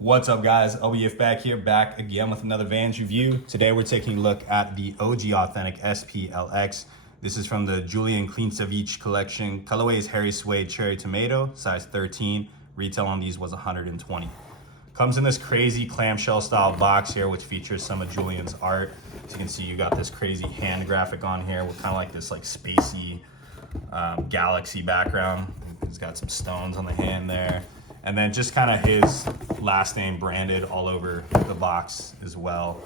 What's up, guys? OBF back again with another Vans review. Today we're taking a look at the OG Authentic SPLX. This is from the Julian Klincewicz collection. Colorway is Harry Suede Cherry Tomato, size 13. Retail on these was 120. Comes in this crazy clamshell style box here, which features some of Julian's art. As you can see, you got this crazy hand graphic on here with kind of like this like spacey galaxy background. He's got some stones on the hand there. And then just kind of his last name branded all over the box as well,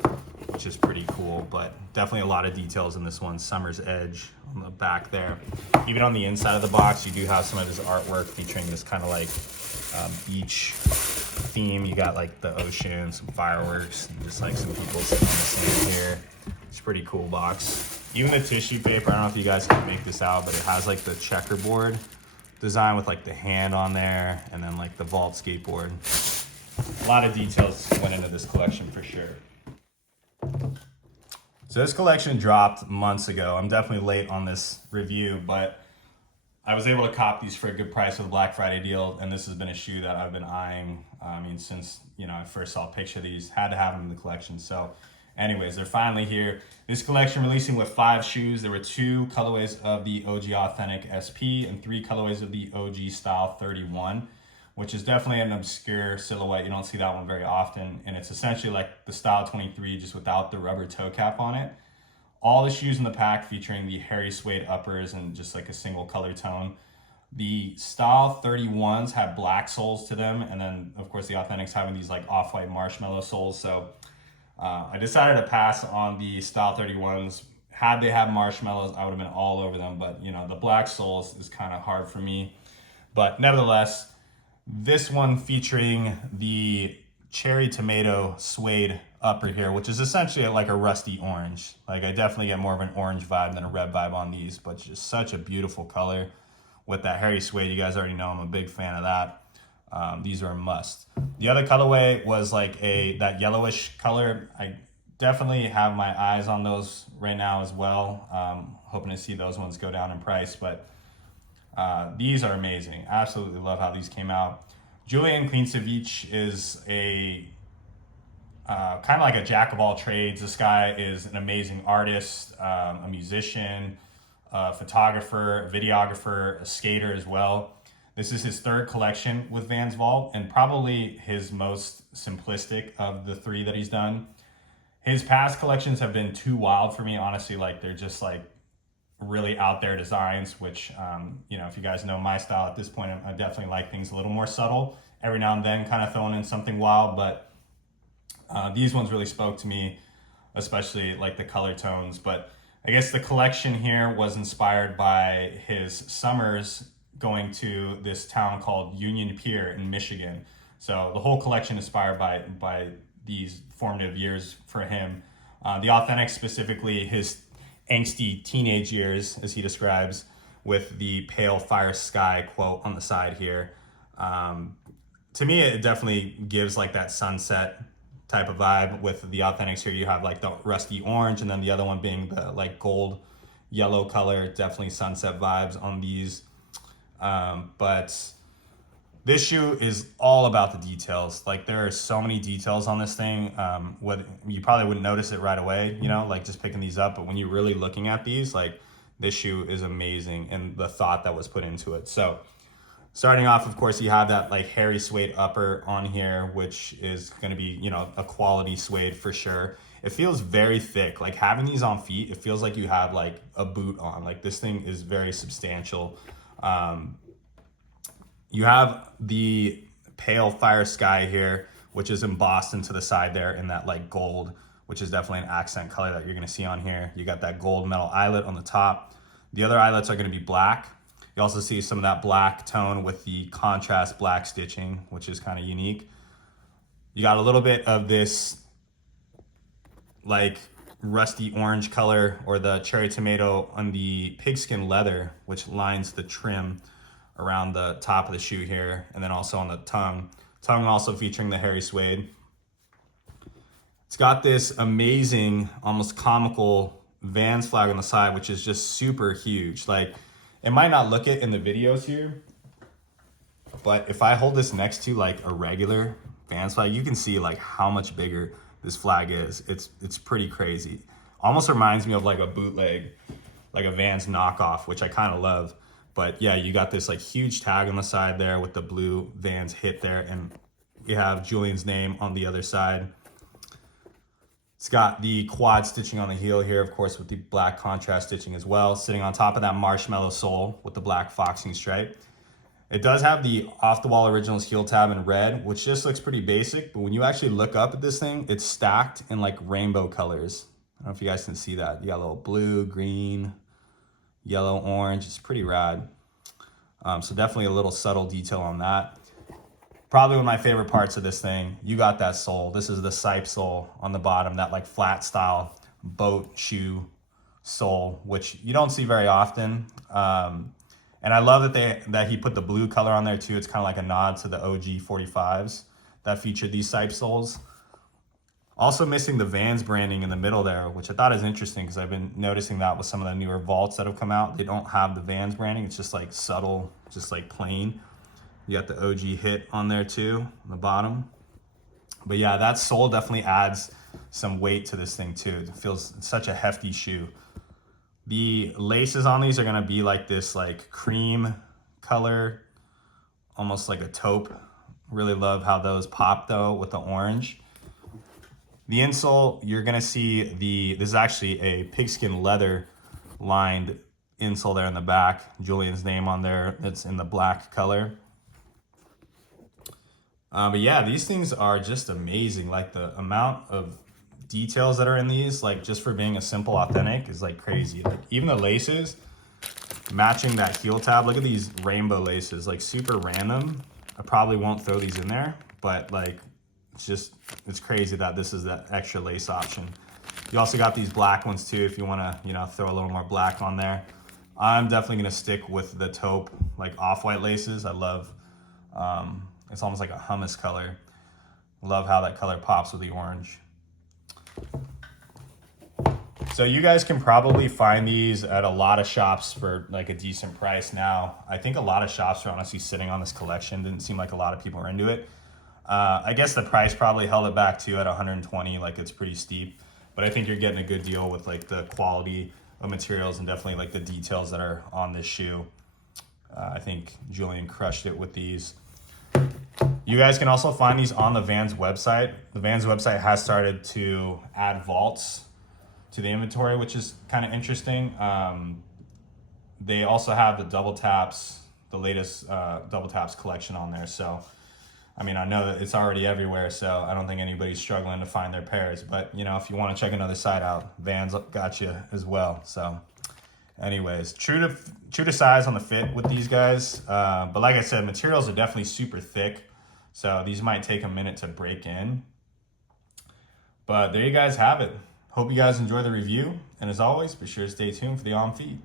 which is pretty cool, but definitely a lot of details in this one. Summer's Edge on the back there. Even on the inside of the box, you do have some of his artwork featuring this kind of like beach theme. You got like the ocean, some fireworks, and just like some people sitting on the sand here. It's a pretty cool box. Even the tissue paper, I don't know if you guys can make this out, but it has like the checkerboard design with like the hand on there and then like the vault skateboard. A lot of details went into this collection for sure. So this collection dropped months ago. I'm definitely late on this review, but I was able to cop these for a good price with a Black Friday deal, and this has been a shoe that I've been eyeing. Since I first saw a picture of these, had to have them in the collection. So anyways, they're finally here. This collection releasing with 5 shoes. There were 2 colorways of the OG Authentic SP and 3 colorways of the OG Style 31, which is definitely an obscure silhouette. You don't see that one very often. And it's essentially like the Style 23, just without the rubber toe cap on it. All the shoes in the pack featuring the Harry Suede uppers and just like a single color tone. The Style 31s have black soles to them. And then of course the Authentics having these like off-white marshmallow soles. So I decided to pass on the Style 31s. Had they had marshmallows, I would have been all over them. But the black soles is kind of hard for me. But nevertheless, this one featuring the Cherry Tomato Suede upper here, which is essentially like a rusty orange. Like I definitely get more of an orange vibe than a red vibe on these, but just such a beautiful color with that Harry Suede. You guys already know I'm a big fan of that. These are a must. The other colorway was like that yellowish color. I definitely have my eyes on those right now as well. Hoping to see those ones go down in price, but these are amazing. Absolutely love how these came out. Julian Klincewicz is a kind of like a jack of all trades. This guy is an amazing artist, a musician, a photographer, a videographer, a skater as well. This is his 3rd collection with Vans Vault and probably his most simplistic of the 3 that he's done. His past collections have been too wild for me, honestly. Like they're just like really out there designs, which, if you guys know my style at this point, I definitely like things a little more subtle. Every now and then kind of throwing in something wild, but these ones really spoke to me, especially like the color tones. But I guess the collection here was inspired by his summers going to this town called Union Pier in Michigan. So the whole collection inspired by these formative years for him. The Authentic, specifically his angsty teenage years, as he describes, with the pale fire sky quote on the side here. To me, it definitely gives like that sunset type of vibe. With the Authentics here, you have like the rusty orange, and then the other one being the like gold yellow color. Definitely sunset vibes on these. But this shoe is all about the details. Like there are so many details on this thing. You probably wouldn't notice it right away, like just picking these up. But when you're really looking at these, like this shoe is amazing and the thought that was put into it. So starting off, of course, you have that like Harry Suede upper on here, which is going to be, a quality suede for sure. It feels very thick. Like having these on feet, it feels like you have like a boot on. Like this thing is very substantial. You have the pale fire sky here, which is embossed into the side there in that like gold, which is definitely an accent color that you're going to see on here. You got that gold metal eyelet on the top. The other eyelets are going to be black. You also see some of that black tone with the contrast black stitching, which is kind of unique. You got a little bit of this like rusty orange color or the cherry tomato on the pigskin leather, which lines the trim around the top of the shoe here, and then also on the tongue also featuring the Harry Suede. It's got this amazing, almost comical Vans flag on the side, which is just super huge. Like it might not look it in the videos here, but if I hold this next to like a regular Vans flag. You can see like how much bigger this flag is. It's pretty crazy. Almost reminds me of like a bootleg, like a Vans knockoff, which I kind of love. But yeah, you got this like huge tag on the side there with the blue Vans hit there, and you have Julian's name on the other side. It's got the quad stitching on the heel here, of course, with the black contrast stitching as well, sitting on top of that marshmallow sole with the black foxing stripe. It does have the Off the Wall Originals heel tab in red, which just looks pretty basic, but when you actually look up at this thing, it's stacked in like rainbow colors. I don't know if you guys can see that. You got a little blue, green, yellow, orange. It's pretty rad. So definitely a little subtle detail on that. Probably one of my favorite parts of this thing, you got that sole. This is the Sipe sole on the bottom, that like flat style boat shoe sole, which you don't see very often. And I love that he put the blue color on there too. It's kind of like a nod to the OG 45s that featured these Sipe soles. Also missing the Vans branding in the middle there, which I thought is interesting because I've been noticing that with some of the newer vaults that have come out. They don't have the Vans branding. It's just like subtle, just like plain. You got the OG hit on there too, on the bottom. But yeah, that sole definitely adds some weight to this thing too. It feels such a hefty shoe. The laces on these are gonna be like this like cream color, almost like a taupe. Really love how those pop though with the orange. The insole, you're gonna see this is actually a pigskin leather lined insole there in the back. Julian's name on there, it's in the black color. But yeah, these things are just amazing. Like the amount of details that are in these, like just for being a simple authentic, is like crazy. Like even the laces matching that heel tab. Look at these rainbow laces, like super random. I probably won't throw these in there, but like it's crazy that this is that extra lace option. You also got these black ones too if you want to, you know, throw a little more black on there. I'm definitely going to stick with the taupe, like off-white laces. I love, it's almost like a hummus color. Love how that color pops with the orange. So you guys can probably find these at a lot of shops for like a decent price now. I think a lot of shops are honestly sitting on this collection. Didn't seem like a lot of people are into it. I guess the price probably held it back too at 120, like it's pretty steep. But I think you're getting a good deal with like the quality of materials and definitely like the details that are on this shoe. I think Julian crushed it with these. You guys can also find these on the Vans website. The Vans website has started to add vaults to the inventory, which is kind of interesting. They also have the double taps, the latest double taps collection on there. So, I mean, I know that it's already everywhere, so I don't think anybody's struggling to find their pairs. But, you know, if you want to check another site out, Vans got you as well. So, anyways, true to size on the fit with these guys. But like I said, materials are definitely super thick. So these might take a minute to break in. But there you guys have it. Hope you guys enjoy the review. And as always, be sure to stay tuned for the on feed.